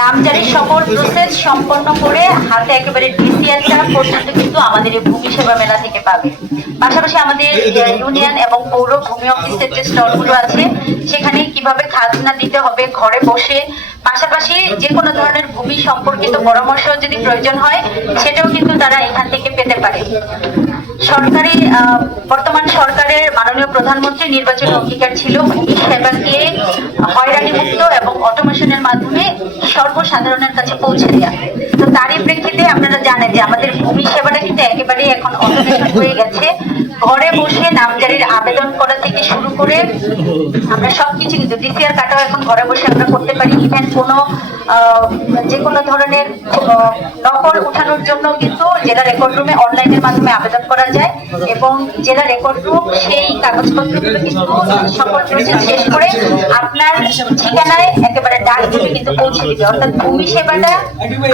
নামজারির সকল প্রসেস সম্পন্ন করে হাতে একেবারে ডিসিআরটা পর্যন্ত কিন্তু আমাদের এই ভূমি সেবা মেলা থেকে পাবে। পাশাপাশি আমাদের ইউনিয়ন এবং পৌর ভূমি অফিসের যে স্টলগুলো আছে সেখানে কিভাবে খাজনা দিতে হবে ঘরে বসে, পাশাপাশি যে কোনো ধরনের ভূমি সম্পর্কিত পরামর্শ যদি প্রয়োজন হয় সেটাও কিন্তু তারা এখান থেকে পেতে পারে। সরকারি বর্তমান সরকারের মাননীয় প্রধানমন্ত্রী নির্বাচনী অঙ্গীকার ছিল ভূমি সেবাকে হয়রানি মুক্ত এবং অটোমেশনের মাধ্যমে সর্বসাধারণের কাছে পৌঁছে দেওয়া। তো তারই প্রেক্ষিতে আপনারা জানেন যে আমাদের ভূমি সেবাটা কিন্তু একেবারেই এখন অটোমেশন হয়ে গেছে। ঘরে বসে নামজারির আবেদন করা থেকে শুরু করে আমরা সবকিছু কিন্তু ডিসিআর কাটাও এখন ঘরে বসে আমরা করতে পারি। ইভেন যে কোনো ধরনের নকল উঠানোর জন্য কিন্তু জেলা রেকর্ড রুমে অনলাইনের মাধ্যমে আবেদন করা যায় এবং জেলা রেকর্ড রুম সেই কাগজপত্রগুলো কিন্তু সকল প্রসেস শেষ করে আপনার ঠিকানায় একেবারে ডাকযোগে কিন্তু পৌঁছে দিবে। অর্থাৎ ভূমি সেবাটা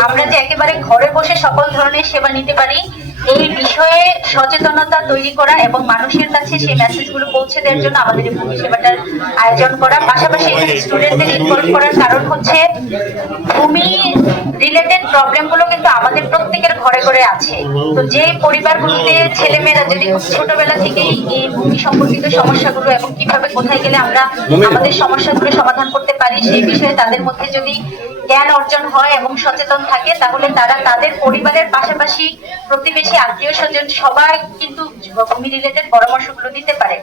আমরা যে একেবারে ঘরে বসে সকল ধরনের সেবা নিতে পারি এই বিষয়ে সচেতনতা তৈরি করা এবং মানুষের কাছে সেই মেসেজগুলো পৌঁছে দেওয়ার জন্য আমাদের এই ভূমি সেবাটার আয়োজন করা। পাশাপাশি এখানে স্টুডেন্টদের ইনভলভ করার কারণ হচ্ছে ভূমি রিলেটেড প্রবলেমগুলো কিন্তু আমাদের প্রত্যেকের ঘরে ঘরে আছে। তো যে পরিবারগুলোতে ছেলেমেয়েরা যদি খুব ছোটবেলা থেকেই এই ভূমি সম্পর্কিত সমস্যাগুলো এবং কিভাবে কোথায় গেলে আমরা আমাদের সমস্যাগুলো সমাধান করতে পারি সেই বিষয়ে তাদের মধ্যে যদি জ্ঞান অর্জন হয় এবং সচেতন থাকে তাহলে তারা তাদের পরিবারের পাশাপাশি প্রতিবেশী আত্মীয় স্বজন সবাই কিন্তু ভূমি রিলেটেড পরামর্শগুলো দিতে পারে।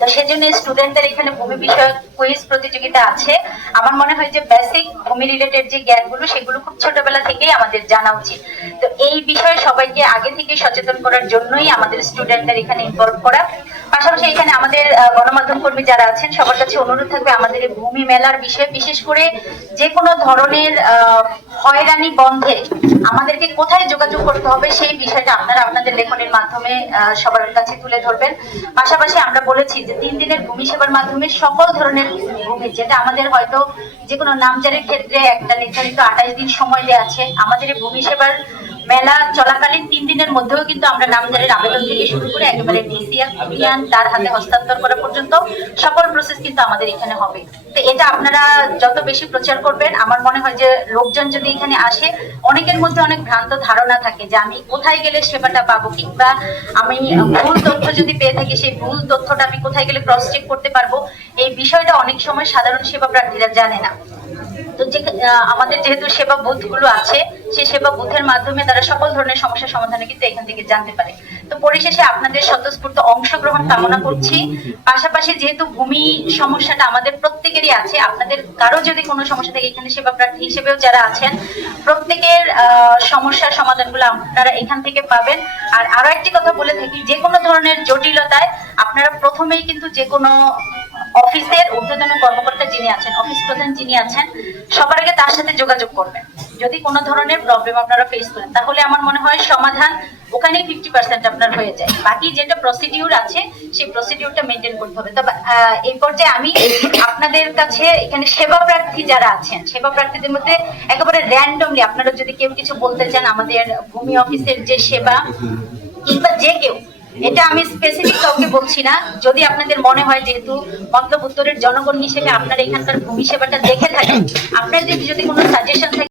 তো সেজন্য স্টুডেন্টদের এখানে ভূমি বিষয়ক কুইজ প্রতিযোগিতা আছে। আমার মনে হয় যে বেসিক ভূমি রিলেটেড যে জ্ঞানগুলো সেগুলো খুব ছোটবেলা থেকেই আমাদের জানা উচিত। তো এই বিষয়ে সবাইকে আগে থেকে সচেতন করার জন্যই আমাদের স্টুডেন্টদের এখানে ইনভলভ করা। পাশাপাশি এখানে আমাদের গণমাধ্যম কর্মী যারা আছেন সবার কাছে অনুরোধ থাকবে আমাদের এই ভূমি মেলার বিষয়ে বিশেষ করে যে কোনো ধরনের হয়রানি বন্ধে আমাদেরকে কোথায় যোগাযোগ করতে হবে সেই বিষয়টা আপনারা আপনাদের লেখনের মাধ্যমে সবার কাছে তুলে ধরবেন। পাশাপাশি আমরা বলেছি যে 3 দিনের ভূমি সেবার মাধ্যমে সকল ধরনের ভূমি যেটা আমাদের হয়তো যে কোনো নামজারির ক্ষেত্রে একটা নির্ধারিত 28 দিন সময় দেওয়া আছে, আমাদের এই ভূমি সেবার মেলা চলাকালীন 3 দিনের মধ্যেও কিন্তু আমরা নামজারির আবেদন থেকে শুরু করে একেবারে ডিসিআর ইউনিয়ন তার হাতে হস্তান্তর করা পর্যন্ত সকল প্রসেস কিন্তু আমাদের এখানে হবে। তো এটা আপনারা যত বেশি প্রচার করবেন আমার মনে হয় যে লোকজন যদি এখানে আসে অনেকের মধ্যে অনেক ভ্রান্ত ধারণা থাকে যে আমি কোথায় গেলে সেবাটা পাবো কিংবা আমি ভুল তথ্য যদি পেয়ে থাকি সেই ভুল তথ্যটা আমি কোথায় গেলে ক্রস চেক করতে পারবো এই বিষয়টা অনেক সময় সাধারণ সেবা প্রার্থীরা জানে না। তো যে আমাদের যেহেতু সেবা বুথ গুলো আছে সেই সেবা বুথের মাধ্যমে তারা সকল ধরনের সমস্যার সমাধানে কিন্তু এখান থেকে জানতে পারে। তো পরিশেষে আপনাদের স্বতঃস্ফূর্ত অংশগ্রহণ কামনা করছি। পাশাপাশি যেহেতু ভূমি সমস্যাটা আমাদের প্রত্যেকেরই আছে, আপনাদের কারো যদি কোনো সমস্যা থাকে এখানে সেবা প্রার্থী হিসেবেও যারা আছেন প্রত্যেকের সমস্যার সমাধানগুলো আপনারা এখান থেকে পাবেন। আর আরো একটি কথা বলে থাকি, যে কোনো ধরনের জটিলতায় আপনারা প্রথমেই কিন্তু যে কোনো অফিসের ঊর্ধ্বতন কর্মকর্তা যিনি আছেন, অফিস প্রধান যিনি আছেন, সবার আগে তার সাথে যোগাযোগ করবেন। যদি কোনো ধরনের প্রবলেম আপনারা ফেস করেন তাহলে আমার মনে হয় সমাধান ওখানেই 50% আপনার হয়ে যায়। বাকি যেটা প্রসিডিউর আছে সেই প্রসিডিউরটা মেনটেন করতে হবে। তবে এই পর্যায়ে আমি আপনাদের কাছে এখানে সেবা প্রার্থী যারা আছেন সেবা প্রার্থীদের মধ্যে একেবারে র্যান্ডমলি আপনারা যদি কেউ কিছু বলতে চান আমাদের ভূমি অফিসের যে সেবা কিংবা যে কেউ, এটা আমি স্পেসিফিক কাউকে বলছি না, যদি আপনাদের মনে হয় যেহেতু মতলব উত্তরের জনগণ হিসেবে আপনারা এখানকার ভূমি সেবাটা দেখে থাকেন আপনার যদি কোনো সাজেশন থাকে